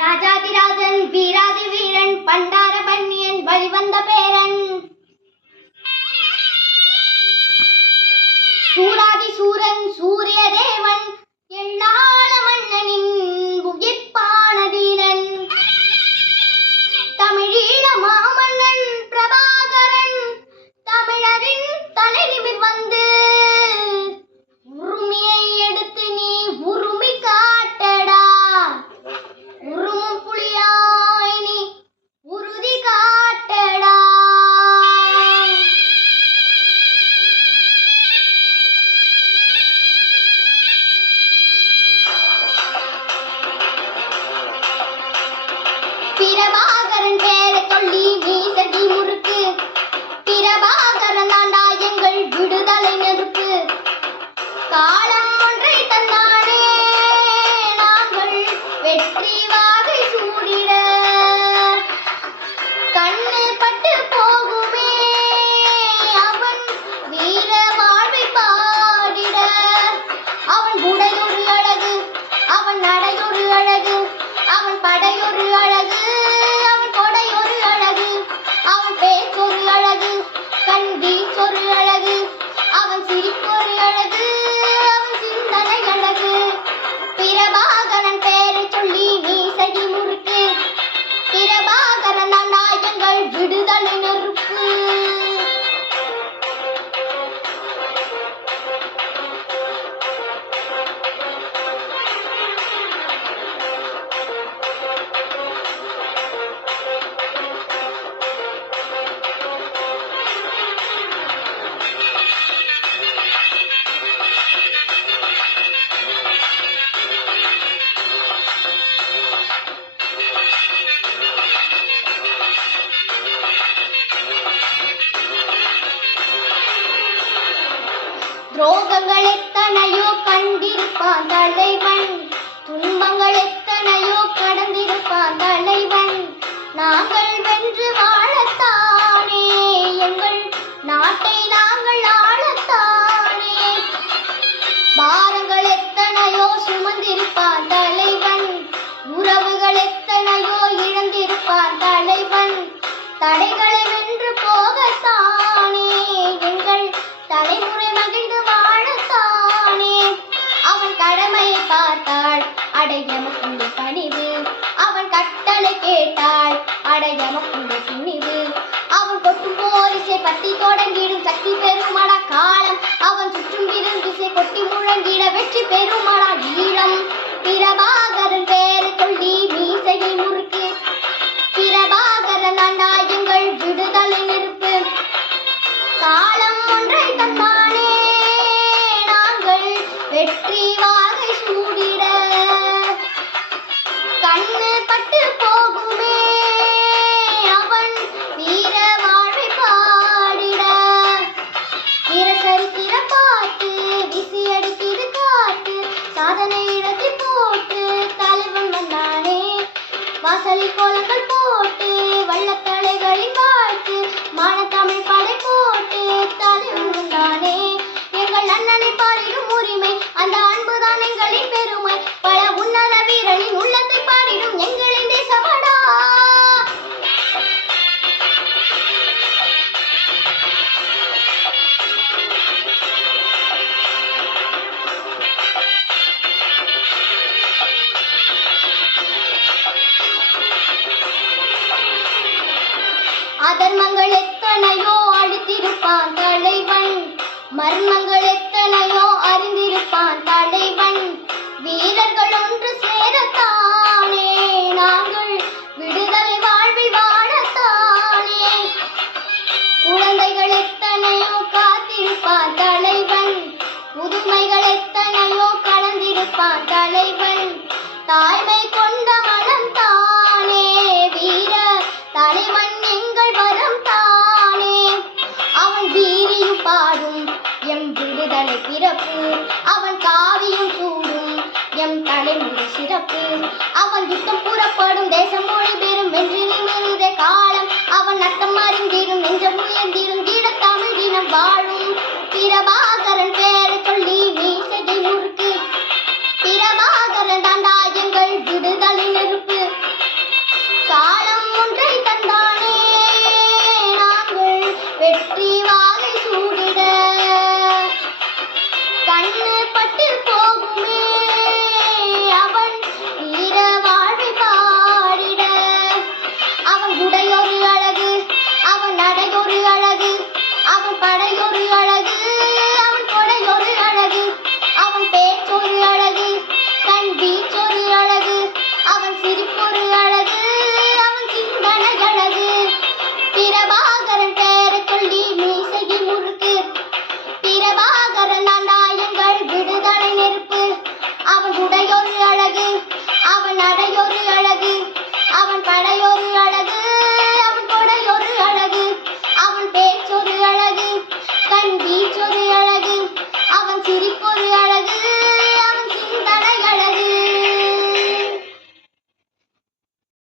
ராஜாதிராஜன் வீராதி வீரன் பண்டார பன்னியன் வழிவந்த பேரன் சூராதி சூரன் சூரிய தேவன் எண்ணாள மன்னனின் உயிர்ப்பான தீரன் தமிழீழ மாமன்னன் பிரபாகரன் தமிழரின் தலை நிமிர் வந்து உரிமையை எடுத்து நீ உரிமை காட்டடா உருமும் புலியாய் நீ உறுதி காட்டடா. பிரபாகரன் பேரை சொல்லி மீசடி முறுக்கு பிரபாகரன் ஆண்டா எங்கள் விடுதலை நெருப்பு காலம் ஒன்றை தந்தானே நாங்கள் வெற்றி வாகை சூடிட கண்ணு பட்டு போகுமே அவன் வீர வாழ்வை பாடிட அவன் உடையொரு அழகு அவன் நடையொரு அழகு அவன் படையொரு அழகு அவன் கொடையொரு அழகு அவன் பேச்சொரு அழகு கண் வீச்சொரு அழகு அவன் சிரிப்பொரு அழகு அவன் சிந்தனை அழகு பிரபாகரன் பேரை சொல்லி மீசடி முறுக்கு பிரபாகரன் நாயங்கள் விடுதலை நெருப்பு. துரோகங்கள் எத்தனையோ கண்டிருப்பான் தலைவன் துன்பங்கள் எத்தனையோ கடந்திருப்பான் தலைவன் நாங்கள் வென்று வாழத்தானே எங்கள் நாட்டை நாங்கள் ஆளத்தானே பாரங்கள் எத்தனையோ சுமந்திருப்பான் தலைவன் உறவுகள் எத்தனையோ இழந்திருப்பான் தலைவன் தடைகளை வென்று போகத்தானே எங்கள் தலைமுறை மகிழ்ந்து வாழத்தானே அவன் கடமையை பார்த்தாள் அடையமக்குண்டு பணிவு அவன் கட்டளை கேட்டாள் அடையமக்குண்டு துணிவு அவன் கொட்டும் போரிசை பத்தி தொடங்கிடும் சக்தி பெருமடா காலம் அவன் சுற்றும் விருந்திசை கொட்டி முழங்கிட வெற்றி பெருமடா ஈழம் பிரபாகரன் பேரை சொல்லி மீசையை முறுக்கு பிரபாகரன் நாயங்கள் விடுதலை நெருப்பு காலம் ஒன்றை தந்தானே நாங்கள் வெற்றி வாகை சூடிட கண்ணு பட்டு போகுமே அவன் வீர வாழ்வை பாடிட வீர சரித்திர பாட்டு விசி அடித்திரு காட்டு சாதனை இடத்தை போட்டு தலைவன் வந்தானே வாசலில் கோலங்கள் போட்டு வள்ளத்தலைகளின் வாழ்த்து மானத்தமிழ் படை போட்டு தலைவன் வந்தானே எங்கள் அண்ணனை பாடிடும் உரிமை அந்த அன்புதான் எங்களின் பெருமை பல உன்னத வீரனின் உள்ளத்தை பாடிடும் எங்களின் தேசமடா. அதர்மங்கள் எத்தனையோ அழித்திருப்பான் தலைவன் மர்மங்கள் எத்தனையோ அறிந்திருப்பான் தலைவன் வீரர்கள் ஒன்று சேரத்தானே நாங்கள் விடுதலை வாழ்வில் வாழத்தானே குழந்தைகள் எத்தனையோ காத்திருப்பான் தலைவன் புதுமைகள் எத்தனையோ கலந்திருப்பான் தலைவன் தாய்மை கொண்ட மனம் தானே வீர தலைவன் எங்கள் வரம் தானே அவன் வீரியும் பாடும் எம் விடுதலை பிறப்பு அவன் சிரிப்பொரு